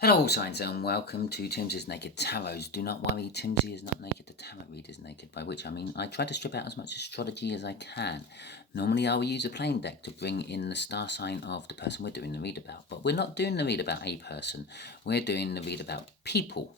Hello all signs and welcome to Timsy's Naked Tarot. Do not worry, Timsy is not naked, the tarot reader is naked, by which I mean I try to strip out as much astrology as I can. Normally I will use a plain deck to bring in the star sign of the person we're doing the read about, but we're not doing the read about a person, we're doing the read about people,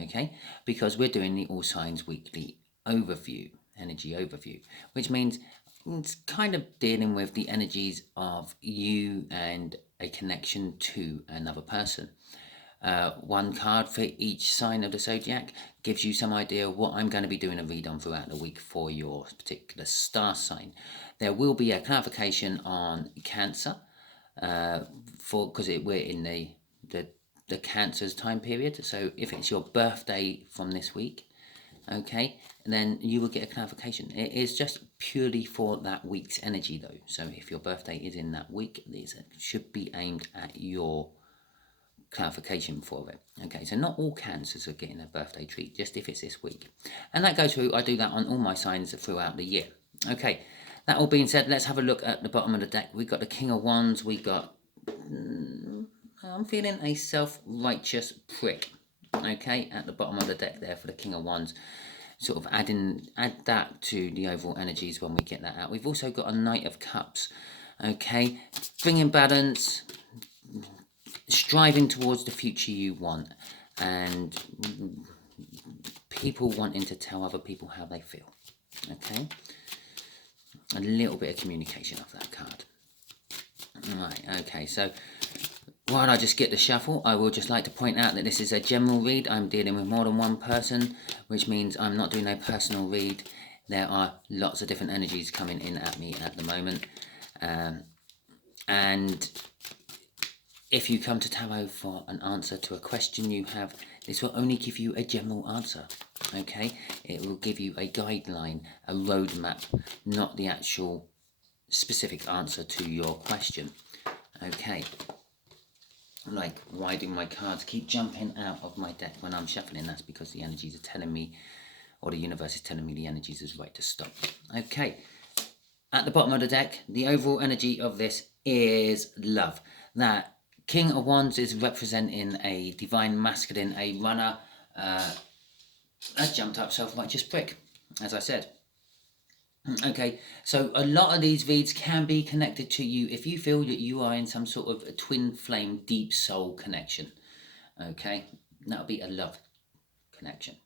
okay? Because we're doing the All Signs Weekly Overview, energy overview, which means it's kind of dealing with the energies of you and a connection to another person. One card for each sign of the zodiac gives you some idea of what I'm going to be doing a read on throughout the week for your particular star sign. There will be a clarification on Cancer, because we're in the Cancer's time period. So if it's your birthday from this week, okay, then you will get a clarification. It is just purely for that week's energy though. So if your birthday is in that week, these should be aimed at your clarification for it. Okay, so not all Cancers are getting a birthday treat, just if it's this week. And that goes through, I do that on all my signs throughout the year. Okay, that all being said, let's have a look at the bottom of the deck. We've got the King of Wands, we got, I'm feeling a self-righteous prick. Okay, at the bottom of the deck there for the King of Wands. Sort of add that to the overall energies when we get that out. We've also got a Knight of Cups. Okay, bringing balance, striving towards the future you want, and people wanting to tell other people how they feel. Okay, a little bit of communication off that card. Right, okay, so while I just get the shuffle, I will just like to point out that this is a general read. I'm dealing with more than one person, which means I'm not doing a personal read. There are lots of different energies coming in at me at the moment, and if you come to tarot for an answer to a question you have, this will only give you a general answer, okay? It will give you a guideline, a roadmap, not the actual specific answer to your question, okay? Like, why do my cards keep jumping out of my deck when I'm shuffling? That's because the energies are telling me, or the universe is telling me the energies is right to stop. Okay, at the bottom of the deck, the overall energy of this is love. That King of Wands is representing a divine masculine, a runner, a jumped up self-righteous prick, as I said. Okay, so a lot of these reads can be connected to you if you feel that you are in some sort of a twin flame, deep soul connection. Okay, that'll be a love connection.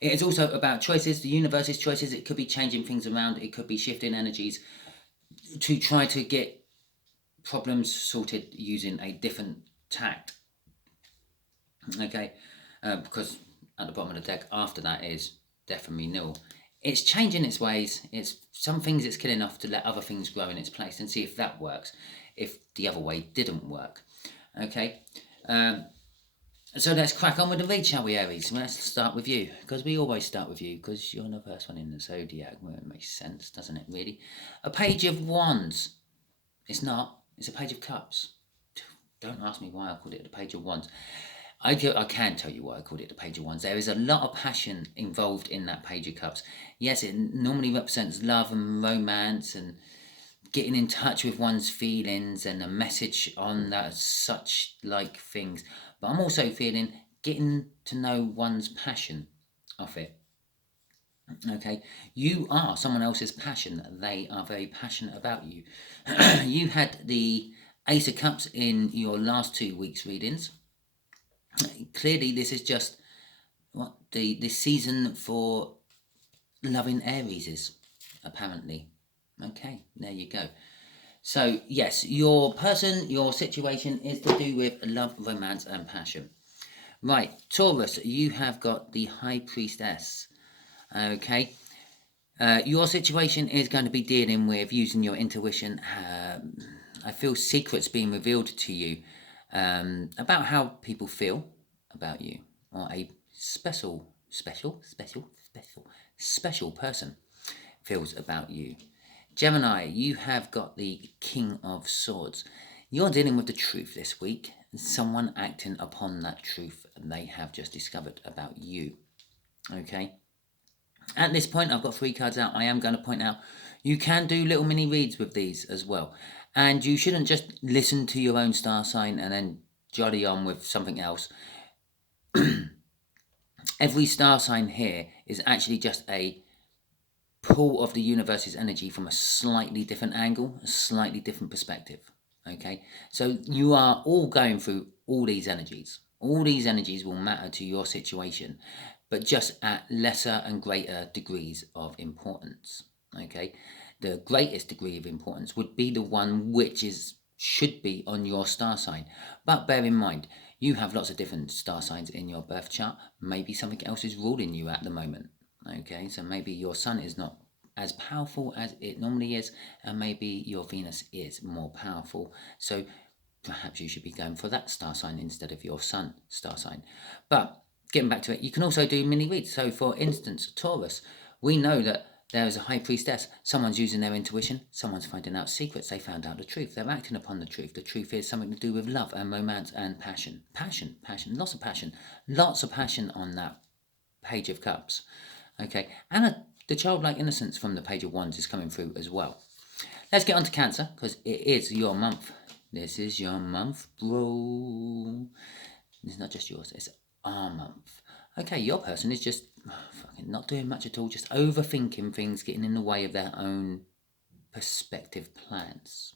It is also about choices, the universe's choices. It could be changing things around. It could be shifting energies to try to get problems sorted using a different tact. Okay, because at the bottom of the deck after that is death and renewal. It's changing its ways. It's some things it's killing off to let other things grow in its place and see if that works, if the other way didn't work. Okay, so let's crack on with the read, shall we, Aries? Let's start with you, because we always start with you, because you're the first one in the zodiac. Well, it makes sense, doesn't it, really? A Page of Wands. It's not. It's a Page of Cups. Don't ask me why I called it the Page of Wands. I can tell you why I called it the Page of Wands. There is a lot of passion involved in that Page of Cups. Yes, it normally represents love and romance and getting in touch with one's feelings and a message on that, such like things. But I'm also feeling getting to know one's passion of it. Okay, you are someone else's passion. They are very passionate about you. You had the Ace of Cups in your last 2 weeks' readings. Clearly, this is just what the season for loving Aries is, apparently. Okay, there you go. So, yes, your person, your situation is to do with love, romance, and passion. Right, Taurus, you have got the High Priestess. Okay, your situation is going to be dealing with using your intuition. I feel secrets being revealed to you about how people feel about you, or a special person feels about you. Gemini, you have got the King of Swords. You're dealing with the truth this week. Someone acting upon that truth they have just discovered about you. Okay. At this point, I've got 3 cards out. I am going to point out you can do little mini reads with these as well. And you shouldn't just listen to your own star sign and then jolly on with something else. Every star sign here is actually just a pull of the universe's energy from a slightly different angle, a slightly different perspective. Okay, so you are all going through all these energies. All these energies will matter to your situation, but just at lesser and greater degrees of importance. Okay, the greatest degree of importance would be the one which should be on your star sign. But bear in mind, you have lots of different star signs in your birth chart. Maybe something else is ruling you at the moment. Okay, so maybe your sun is not as powerful as it normally is, and maybe your Venus is more powerful. So perhaps you should be going for that star sign instead of your sun star sign. But getting back to it, you can also do mini reads. So for instance, Taurus, we know that there is a high priestess. Someone's using their intuition. Someone's finding out secrets. They found out the truth. They're acting upon the truth. The truth is something to do with love and romance and passion. Passion. Lots of passion. Lots of passion on that Page of Cups. Okay. And the childlike innocence from the Page of Wands is coming through as well. Let's get on to Cancer, because it is your month. This is your month, bro. It's not just yours. It's our month. Okay, your person is just fucking not doing much at all, just overthinking things, getting in the way of their own perspective plans.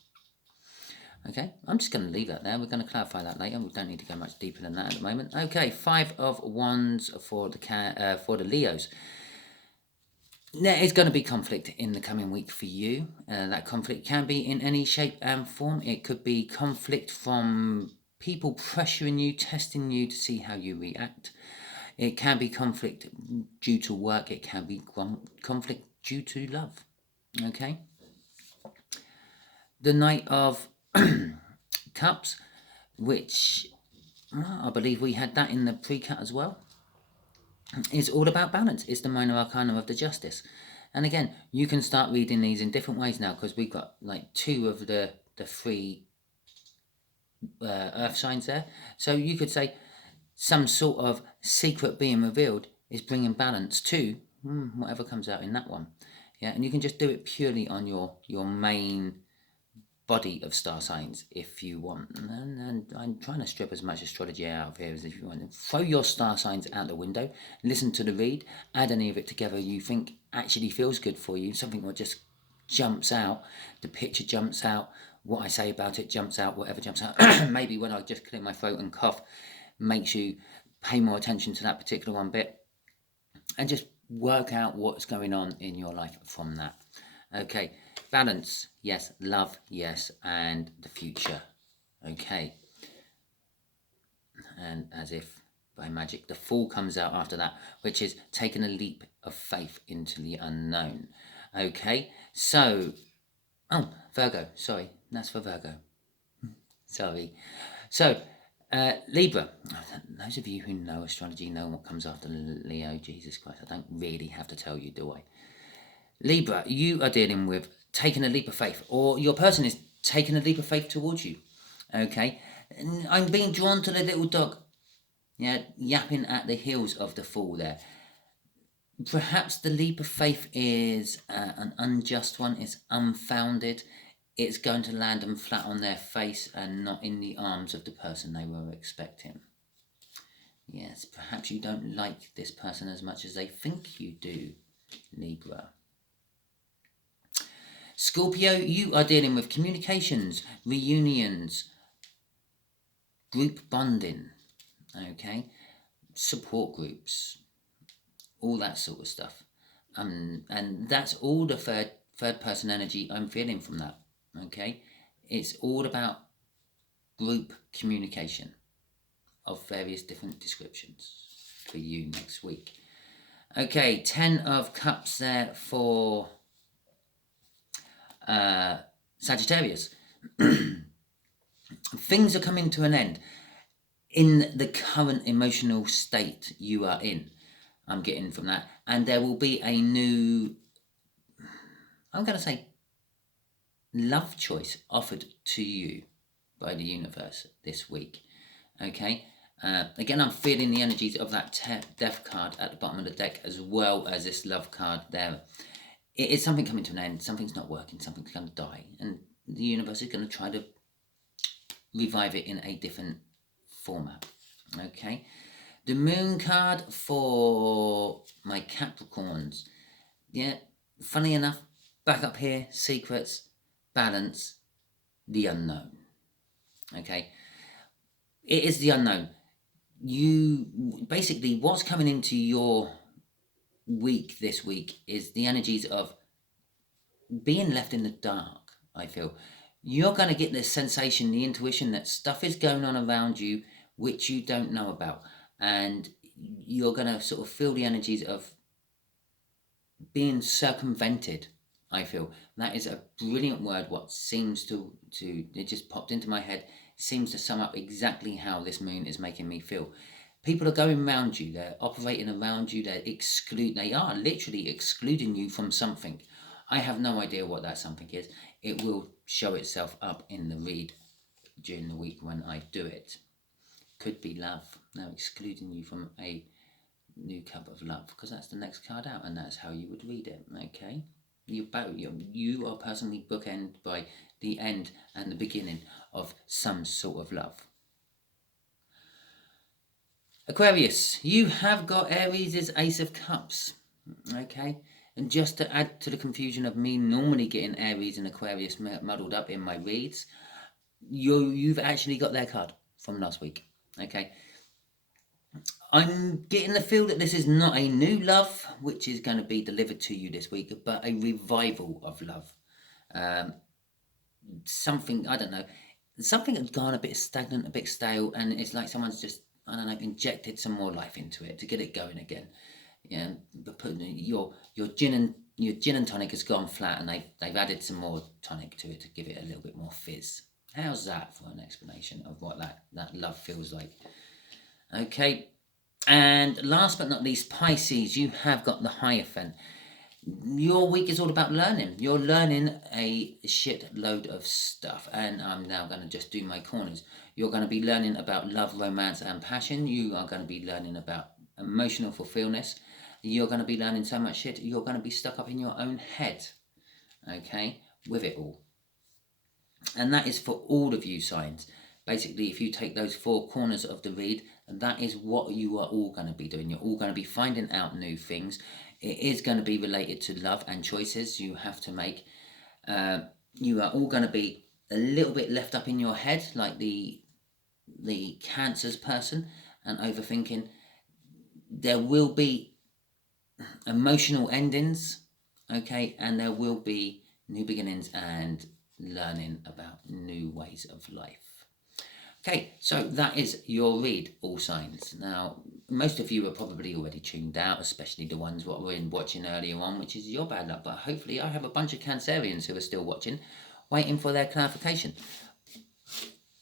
Okay, I'm just going to leave that there. We're going to clarify that later. We don't need to go much deeper than that at the moment. Okay, 5 of Wands for the Leos. There is going to be conflict in the coming week for you. That conflict can be in any shape and form. It could be conflict from people pressuring you, testing you to see how you react. It can be conflict due to work. It can be conflict due to love. Okay? The Knight of Cups, which I believe we had that in the pre-cut as well, is all about balance. It's the minor arcana of the Justice. And again, you can start reading these in different ways now, because we've got like 2 of the 3 earth signs there. So you could say some sort of secret being revealed is bringing balance to whatever comes out in that one. Yeah, and you can just do it purely on your main body of star signs if you want. And I'm trying to strip as much astrology out of here as if you want. Throw your star signs out the window, listen to the read, add any of it together you think actually feels good for you, something that just jumps out, the picture jumps out, what I say about it jumps out, whatever jumps out. Maybe when I just clear my throat and cough makes you pay more attention to that particular one bit, and just work out what's going on in your life from that. Okay, balance, yes. Love, yes. And the future. Okay. And as if by magic, the Fool comes out after that, which is taking a leap of faith into the unknown. Okay, so, Virgo, sorry, that's for Virgo. Sorry. So, Libra. Those of you who know astrology know what comes after Leo. Jesus Christ, I don't really have to tell you, do I? Libra, you are dealing with taking a leap of faith, or your person is taking a leap of faith towards you. Okay, and I'm being drawn to the little dog, yeah, yapping at the heels of the Fool there. Perhaps the leap of faith is an unjust one. It's unfounded. It's going to land them flat on their face and not in the arms of the person they were expecting. Yes, perhaps you don't like this person as much as they think you do, Libra. Scorpio, you are dealing with communications, reunions, group bonding, okay, support groups, all that sort of stuff. And that's all the third person energy I'm feeling from that, okay? It's all about group communication of various different descriptions for you next week. Okay, 10 of Cups there for Sagittarius. Things are coming to an end in the current emotional state you are in. I'm getting from that. And there will be a new, I'm going to say, love choice offered to you by the universe this week. Okay? Again, I'm feeling the energies of that death card at the bottom of the deck, as well as this love card there. It is something coming to an end. Something's not working. Something's going to die. And the universe is going to try to revive it in a different format. Okay, the moon card for my Capricorns. Yeah, funny enough, back up here, secrets, balance, the unknown. Okay, it is the unknown. You basically, what's coming into your week this week is the energies of being left in the dark. I feel you're going to get this sensation, the intuition that stuff is going on around you which you don't know about, and you're going to sort of feel the energies of being circumvented. I feel that is a brilliant word. What seems to it just popped into my head, seems to sum up exactly how this moon is making me feel. People are going around you, they're operating around you, they are literally excluding you from something. I have no idea what that something is. It will show itself up in the read during the week when I do it. Could be love. Now excluding you from a new cup of love, because that's the next card out, and that's how you would read it. Okay, you are personally bookended by the end and the beginning of some sort of love. Aquarius, you have got Aries' Ace of Cups. Okay, and just to add to the confusion of me normally getting Aries and Aquarius muddled up in my reads, you've actually got their card from last week. Okay, I'm getting the feel that this is not a new love which is going to be delivered to you this week, but a revival of love. Something, I don't know, something that's gone a bit stagnant, a bit stale, and it's like someone's just, I don't know, injected some more life into it to get it going again. Yeah, but your gin and tonic has gone flat, and they've added some more tonic to it to give it a little bit more fizz. How's that for an explanation of what that love feels like? Okay, and last but not least, Pisces, you have got the Hierophant. Your week is all about learning. You're learning a shitload of stuff, and I'm now going to just do my corners. You're going to be learning about love, romance, and passion. You are going to be learning about emotional fulfillment. You're going to be learning so much shit, you're going to be stuck up in your own head, okay, with it all. And that is for all of you signs. Basically, if you take those four corners of the read, that is what you are all going to be doing. You're all going to be finding out new things. It is going to be related to love and choices you have to make. You are all going to be a little bit left up in your head, like the Cancer's person, and overthinking. There will be emotional endings, okay, and there will be new beginnings and learning about new ways of life. Okay, so that is your read, all signs. Now, most of you are probably already tuned out, especially the ones what were watching earlier on, which is your bad luck. But hopefully I have a bunch of Cancerians who are still watching, waiting for their clarification,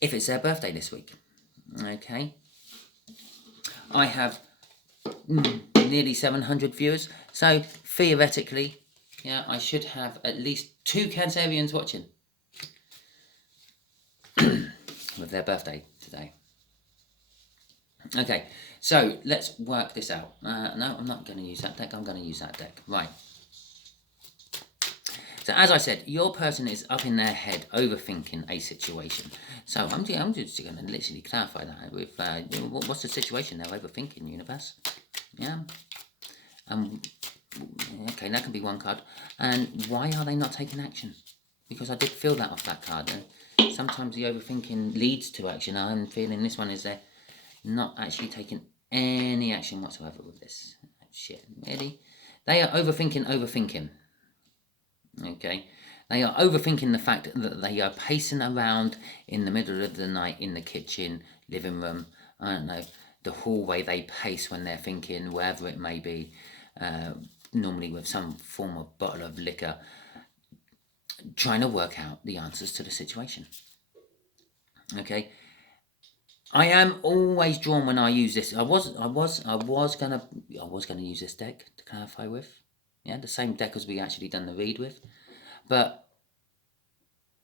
if it's their birthday this week. Okay. I have nearly 700 viewers, so theoretically, yeah, I should have at least 2 Cancerians watching with their birthday today. Okay, so let's work this out. No, I'm not going to use that deck. I'm going to use that deck. Right. So as I said, your person is up in their head overthinking a situation. So I'm just going to literally clarify that with what's the situation they're overthinking, universe? Yeah. Okay, that can be one card. And why are they not taking action? Because I did feel that off that card. And sometimes the overthinking leads to action. I'm feeling this one is they're not actually taking any action whatsoever with this. Shit, really? They are overthinking. Okay? They are overthinking the fact that they are pacing around in the middle of the night in the kitchen, living room, I don't know, the hallway they pace when they're thinking, wherever it may be, normally with some form of bottle of liquor, trying to work out the answers to the situation. Okay, I am always drawn when I use this. I was gonna use this deck to clarify with, yeah, the same deck as we actually done the read with, but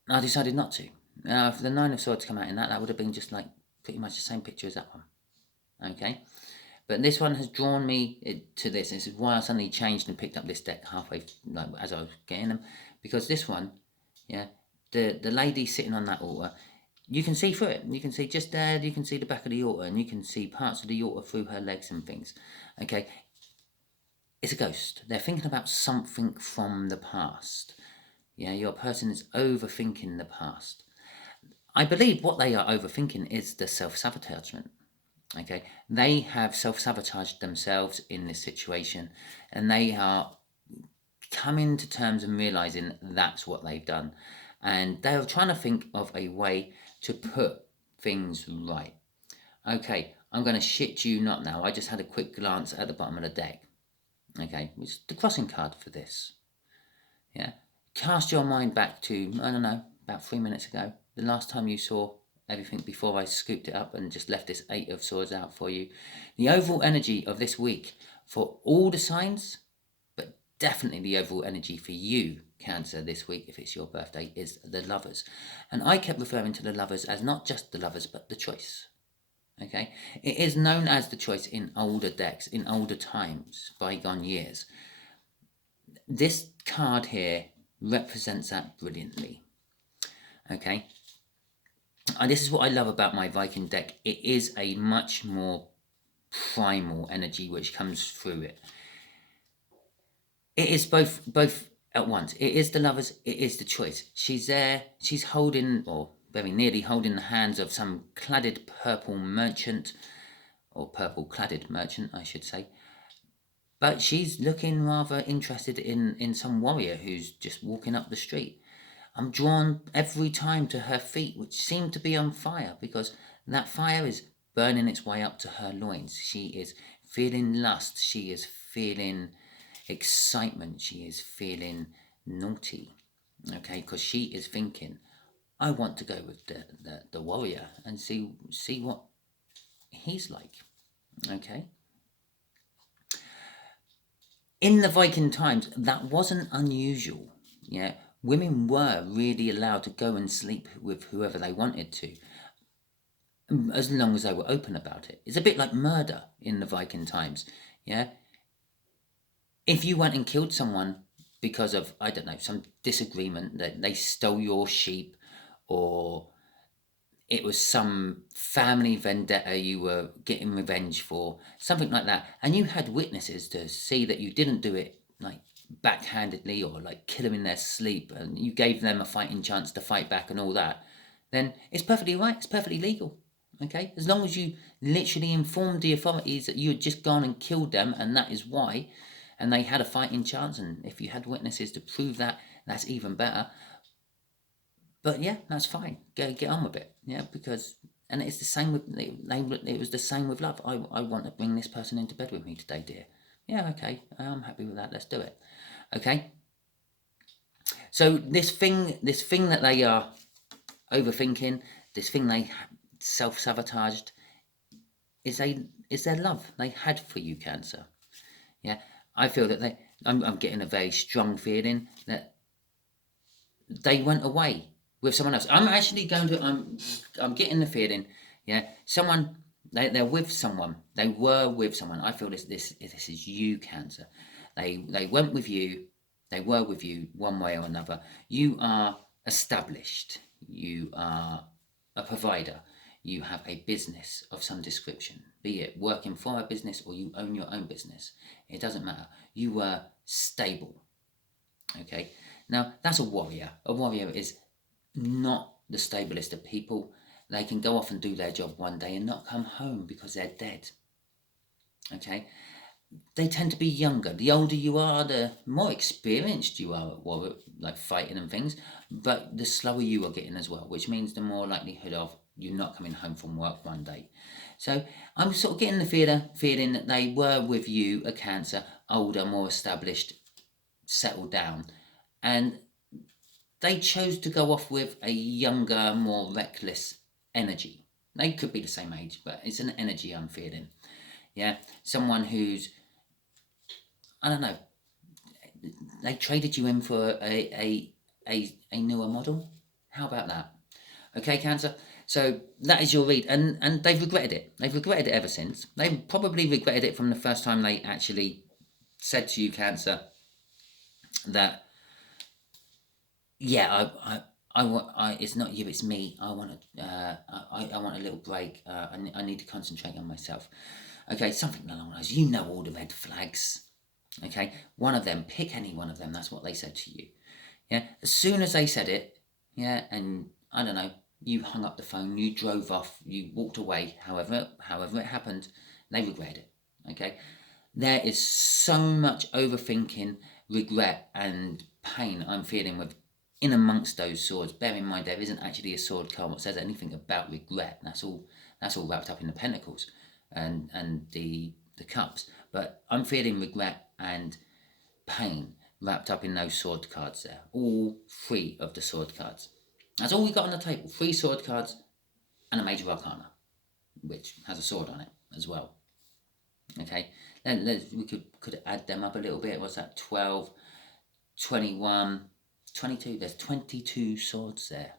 I decided not to. Now, if the Nine of Swords come out in that would have been just like pretty much the same picture as that one. Okay. But this one has drawn me to this. This is why I suddenly changed and picked up this deck halfway, like, as I was getting them. Because this one, yeah, the lady sitting on that altar, you can see through it. You can see just there, you can see the back of the aorta, and you can see parts of the aorta through her legs and things. Okay, it's a ghost. They're thinking about something from the past. Yeah, your person is overthinking the past. I believe what they are overthinking is the self-sabotagement. Okay, they have self-sabotaged themselves in this situation, and they are coming to terms and realizing that's what they've done, and they're trying to think of a way to put things right. Okay, I'm going to shit you not now. I just had a quick glance at the bottom of the deck. Okay, it's the crossing card for this. Yeah, cast your mind back to, I don't know, about 3 minutes ago, the last time you saw everything before I scooped it up and just left this 8 of Swords out for you. The overall energy of this week for all the signs, but definitely the overall energy for you, Cancer, this week, if it's your birthday, is the Lovers. And I kept referring to the Lovers as not just the Lovers, but the Choice. Okay, it is known as the Choice in older decks, in older times, bygone years. This card here represents that brilliantly. Okay, and this is what I love about my Viking deck. It is a much more primal energy which comes through it. It is both at once. It is the Lovers, it is the Choice. She's there, she's holding, or very nearly holding the hands of some cladded purple merchant, or purple cladded merchant, I should say. But she's looking rather interested in some warrior who's just walking up the street. I'm drawn every time to her feet, which seem to be on fire, because that fire is burning its way up to her loins. She is feeling lust. She is feeling excitement. She is feeling naughty. Okay, because she is thinking, I want to go with the warrior and see what he's like. Okay. In the Viking times, that wasn't unusual. Yeah, women were really allowed to go and sleep with whoever they wanted to, as long as they were open about it. It's a bit like murder in the Viking times. Yeah, if you went and killed someone because of, I don't know, some disagreement, that they stole your sheep, or it was some family vendetta you were getting revenge for, something like that, and you had witnesses to see that you didn't do it like backhandedly or like kill them in their sleep, and you gave them a fighting chance to fight back and all that, then it's perfectly right, it's perfectly legal. Okay, as long as you literally informed the authorities that you had just gone and killed them, and that is why, and they had a fighting chance, and if you had witnesses to prove that, that's even better. But yeah, that's fine. Get on with it. Yeah, because, and it's the same with, it was the same with love. I want to bring this person into bed with me today, dear. Yeah, okay, I'm happy with that. Let's do it. Okay. So this thing that they are overthinking, this thing they self-sabotaged, is their love they had for you, Cancer. Yeah, I feel that I'm getting a very strong feeling that they went away with someone else. I'm actually going to, I'm getting the feeling, yeah, someone, they're with someone. They were with someone. I feel this is you, Cancer. They went with you. They were with you one way or another. You are established. You are a provider. You have a business of some description, be it working for a business or you own your own business. It doesn't matter. You were stable. Okay. Now, that's a warrior. A warrior is not the stablest of people. They can go off and do their job one day and not come home because they're dead. Okay? They tend to be younger. The older you are, the more experienced you are at war, like fighting and things, but the slower you are getting as well, which means the more likelihood of you not coming home from work one day. So I'm sort of getting the feeling that they were with you, a Cancer, older, more established, settled down, and they chose to go off with a younger, more reckless energy. They could be the same age, but it's an energy I'm feeling. Yeah, someone who's, I don't know, they traded you in for a newer model. How about that? Okay, Cancer. So that is your read, and they've regretted it. They've regretted it ever since. They probably regretted it from the first time they actually said to you, Cancer, that, yeah, it's not you, it's me. I want I want a little break. I need to concentrate on myself. Okay, something along those. You know all the red flags. Okay, one of them. Pick any one of them. That's what they said to you. Yeah. As soon as they said it, yeah, and I don't know, you hung up the phone, you drove off, you walked away. However it happened, they regret it. Okay. There is so much overthinking, regret, and pain I'm feeling with in amongst those swords. Bear in mind, there isn't actually a sword card that says anything about regret. That's all wrapped up in the pentacles and the cups. But I'm feeling regret and pain wrapped up in those sword cards there. All three of the sword cards. That's all we got on the table. 3 sword cards and a major arcana, which has a sword on it as well. Okay, then we could add them up a little bit. What's that? 12, 21, 22. There's 22 swords there.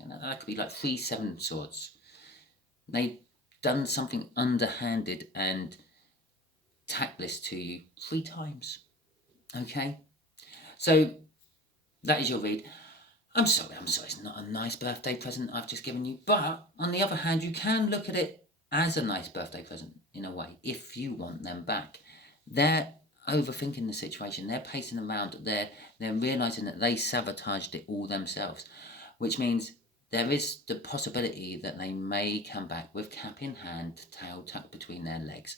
And that could be like 3 7 swords. They've done something underhanded and tactless to you 3 times. Okay, so that is your read. I'm sorry, it's not a nice birthday present I've just given you, but on the other hand, you can look at it as a nice birthday present in a way, if you want them back. They're overthinking the situation, they're pacing around, they're realising that they sabotaged it all themselves, which means there is the possibility that they may come back with cap in hand, tail tucked between their legs,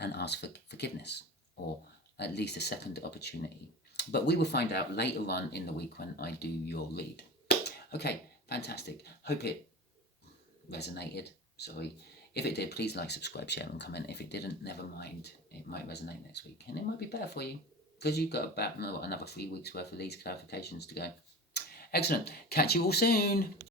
and ask for forgiveness, or at least a second opportunity. But we will find out later on in the week when I do your read. Okay, fantastic. Hope it resonated. Sorry. If it did, please like, subscribe, share and comment. If it didn't, never mind. It might resonate next week. And it might be better for you. Because you've got about another 3 weeks worth of these clarifications to go. Excellent. Catch you all soon.